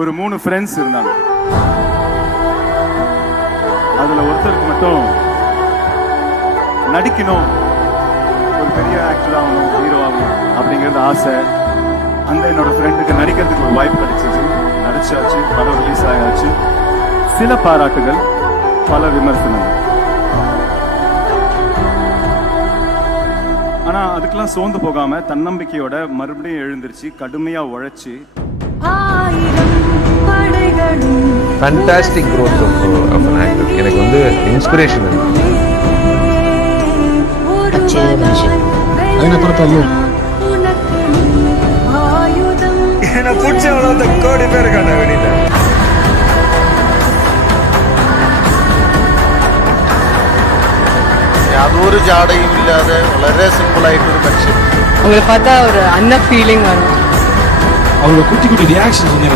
ஒரு 3 ஃப்ரெண்ட்ஸ் இருந்தாங்க. அதுல ஒருத்தருக்கு மட்டும் நடிக்கணும், ஒரு பெரிய ஆக்டர் ஆகணும், ஹீரோ ஆகணும் அப்படிங்கிறது ஆசை. அந்த என்னோட ஃப்ரெண்டுக்கு நடிக்கிறதுக்கு ஒரு வாய்ப்பு கிடைச்சிச்சு. நடிச்சாச்சு, படம் ரிலீஸ் ஆயாச்சு. சில பாராட்டுகள், பல விமர்சனங்கள். ஆனா அதுக்கெல்லாம் சோர்ந்து போகாம தன்னம்பிக்கையோட மறுபடியும் எழுந்திருச்சு கடுமையா உழைச்சு fantastic growth of an actor. எனக்கு வந்து இன்ஸ்பிரேஷன் இருக்கு. எனக்கு பிடிச்சவளோ அந்த கோடி பேர் இருக்காங்க வெளியில. യാതൊരു ജാടയും ഇല്ലാതെ വളരെ സിമ്പിളായിട്ടൊരു മനുഷ്യൻ. உங்களை பார்த்தா ஒரு அன்ன ஃபீலிங் வரும். அவங்களோட குட்டி குட்டி ரியாக்ஷன்ஸ் வந்து